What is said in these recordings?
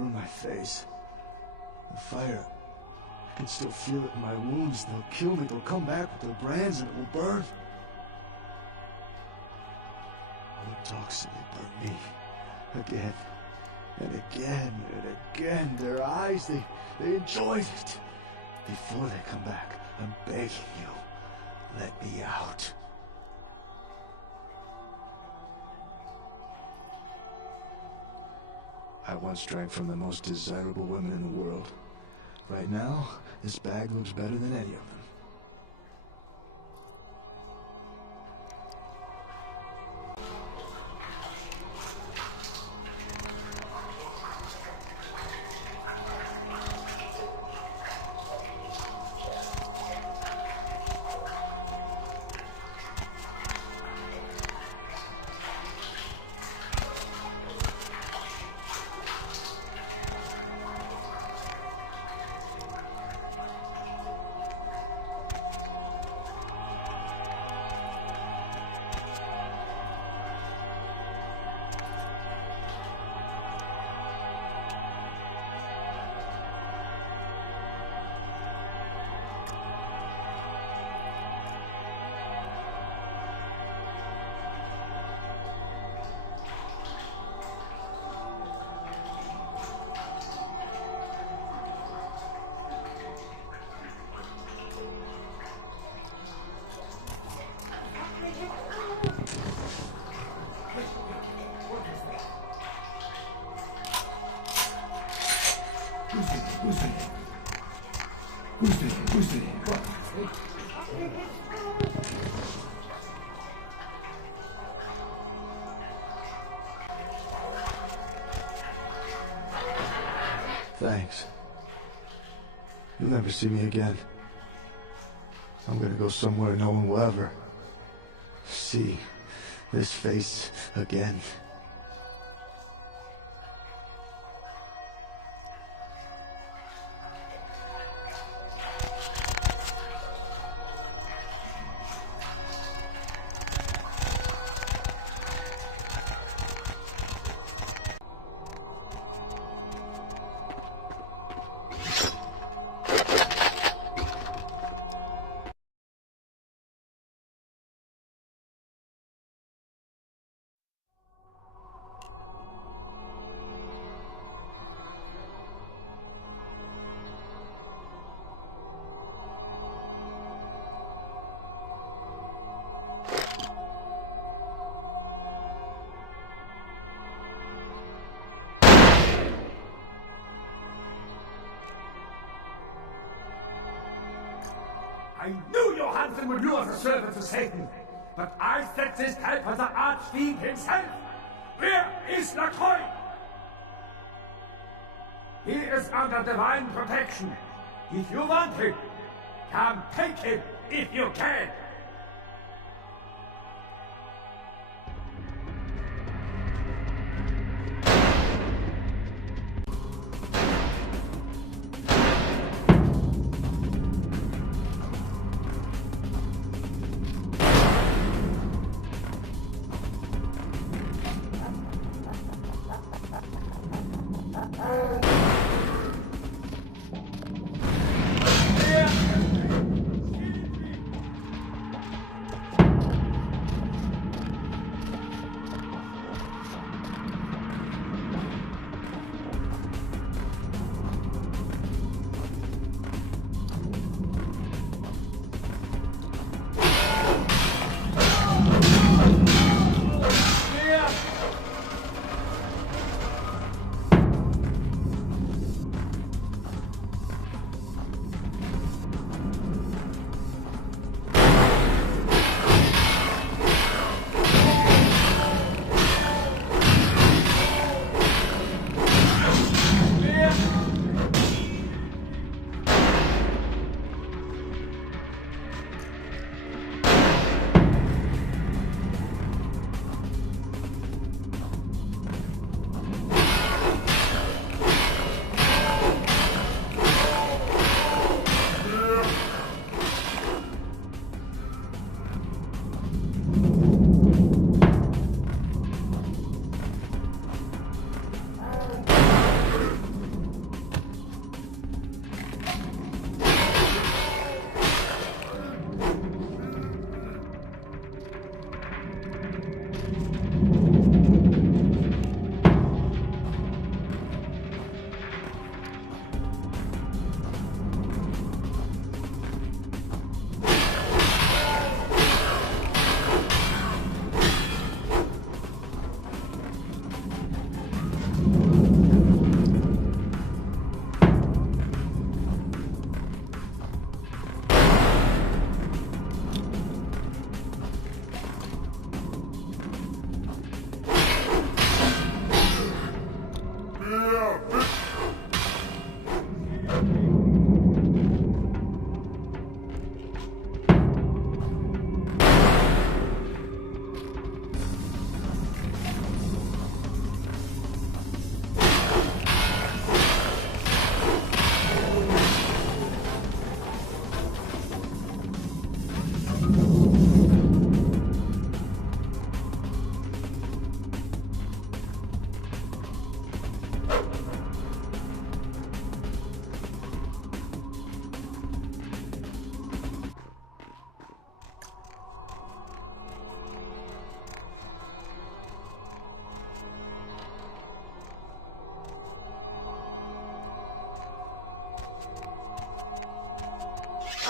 over my face. The fire, I can still feel it in my wounds. They'll kill me, they'll come back with their brands and it will burn. All the toxin, they burn me. Again, and again, and again. Their eyes, they enjoyed it. Before they come back, I'm begging you, let me out. I once drank from the most desirable women in the world. Right now, this bag looks better than any of them. Who's there? What? Thanks. You'll never see me again. I'm gonna go somewhere no one will ever see this face again. I knew Johansson would lure the servant to Satan, but I set this type for the Archfiend himself. Where is Lacroix? He is under divine protection. If you want him, come take him if you can.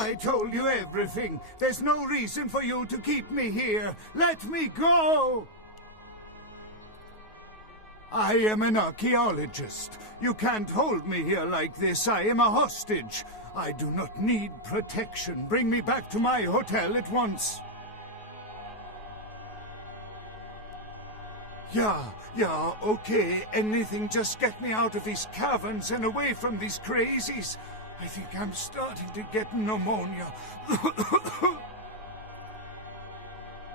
I told you everything. There's no reason for you to keep me here. Let me go! I am an archaeologist. You can't hold me here like this. I am a hostage. I do not need protection. Bring me back to my hotel at once. Yeah, okay. Anything, just get me out of these caverns and away from these crazies. I think I'm starting to get pneumonia.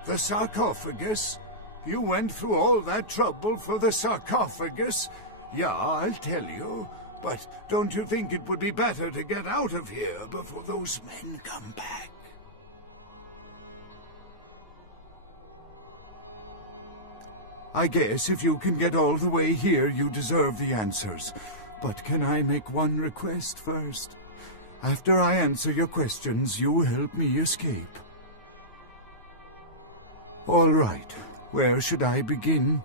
The sarcophagus? You went through all that trouble for the sarcophagus? Yeah, I'll tell you. But don't you think it would be better to get out of here before those men come back? I guess if you can get all the way here, you deserve the answers. But can I make one request first? After I answer your questions, you will help me escape. All right. Where should I begin?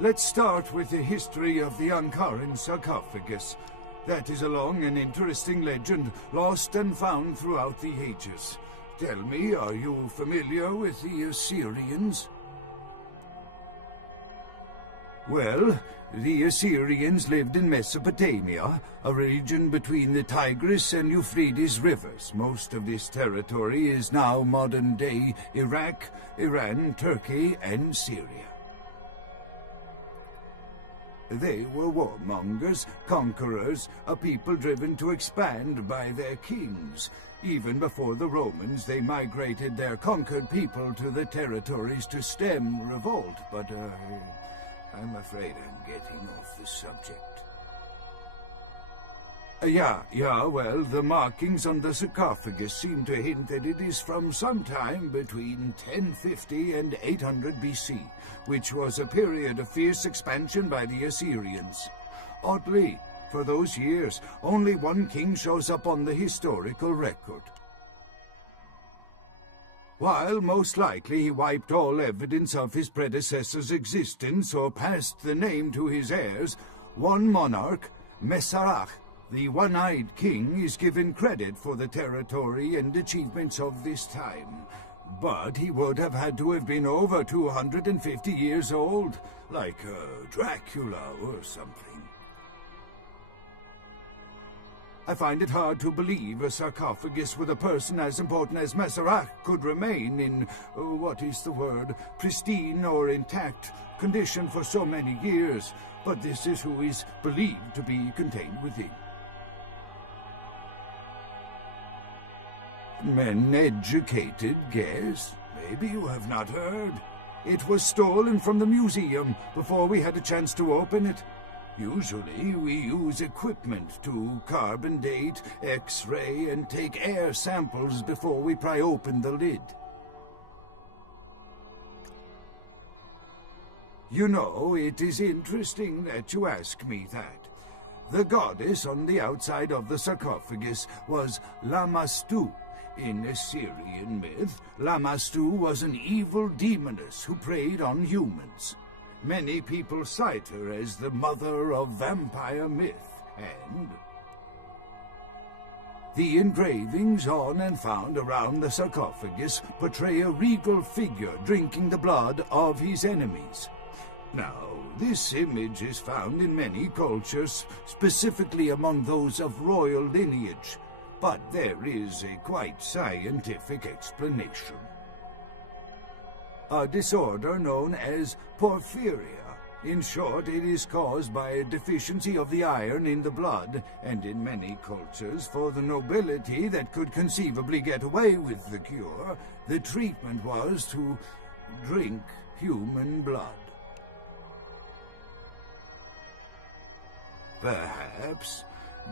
Let's start with the history of the Ankaran sarcophagus. That is a long and interesting legend, lost and found throughout the ages. Tell me, are you familiar with the Assyrians? Well, the Assyrians lived in Mesopotamia, a region between the Tigris and Euphrates rivers. Most of this territory is now modern-day Iraq, Iran, Turkey, and Syria. They were warmongers, conquerors, a people driven to expand by their kings. Even before the Romans, they migrated their conquered people to the territories to stem revolt, but I'm afraid I'm getting off the subject. Well, the markings on the sarcophagus seem to hint that it is from sometime between 1050 and 800 BC, which was a period of fierce expansion by the Assyrians. Oddly, for those years, only one king shows up on the historical record. While most likely he wiped all evidence of his predecessor's existence or passed the name to his heirs, one monarch, Masquerade, the one-eyed king, is given credit for the territory and achievements of this time. But he would have had to have been over 250 years old, like Dracula or something. I find it hard to believe a sarcophagus with a person as important as Masquerade could remain in, pristine or intact condition for so many years, but this is who is believed to be contained within. Men educated guess. Maybe you have not heard. It was stolen from the museum before we had a chance to open it. Usually we use equipment to carbon date, X-ray, and take air samples before we pry open the lid. You know, it is interesting that you ask me that. The goddess on the outside of the sarcophagus was Lamashtu. In Assyrian myth, Lamashtu was an evil demoness who preyed on humans. Many people cite her as the mother of vampire myth, and the engravings on and found around the sarcophagus portray a regal figure drinking the blood of his enemies. Now, this image is found in many cultures, specifically among those of royal lineage, but there is a quite scientific explanation. A disorder known as porphyria. In short, it is caused by a deficiency of the iron in the blood, and in many cultures, for the nobility that could conceivably get away with the cure, the treatment was to drink human blood. Perhaps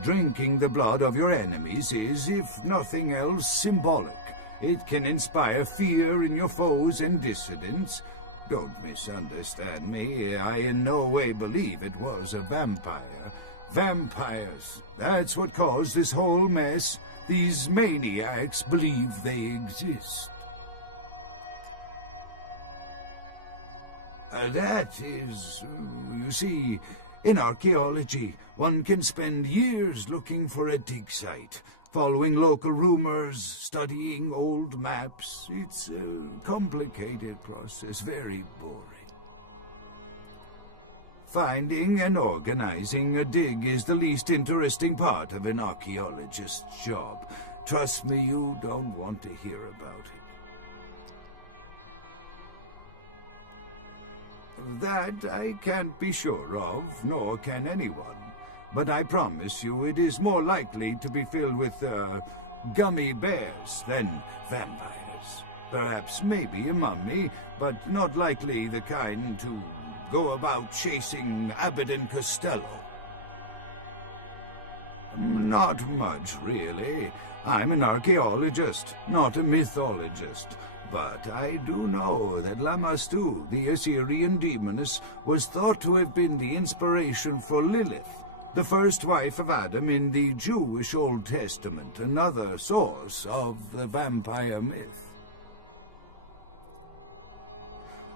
drinking the blood of your enemies is, if nothing else, symbolic. It can inspire fear in your foes and dissidents. Don't misunderstand me. I in no way believe it was a vampire. Vampires, that's what caused this whole mess. These maniacs believe they exist. That is, you see, In archaeology, one can spend years looking for a dig site, following local rumors, studying old maps. It's a complicated process, very boring. Finding and organizing a dig is the least interesting part of an archaeologist's job. Trust me, you don't want to hear about it. That I can't be sure of, nor can anyone. But I promise you it is more likely to be filled with, gummy bears than vampires. Perhaps maybe a mummy, but not likely the kind to go about chasing Abbott and Costello. Not much, really. I'm an archaeologist, not a mythologist. But I do know that Lamastu, the Assyrian demoness, was thought to have been the inspiration for Lilith, the first wife of Adam in the Jewish Old Testament, another source of the vampire myth.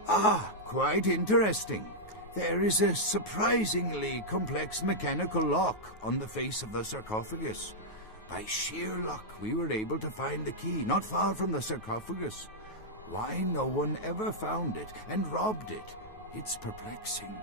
Ah, quite interesting. There is a surprisingly complex mechanical lock on the face of the sarcophagus. By sheer luck, we were able to find the key not far from the sarcophagus. Why no one ever found it and robbed it, it's perplexing.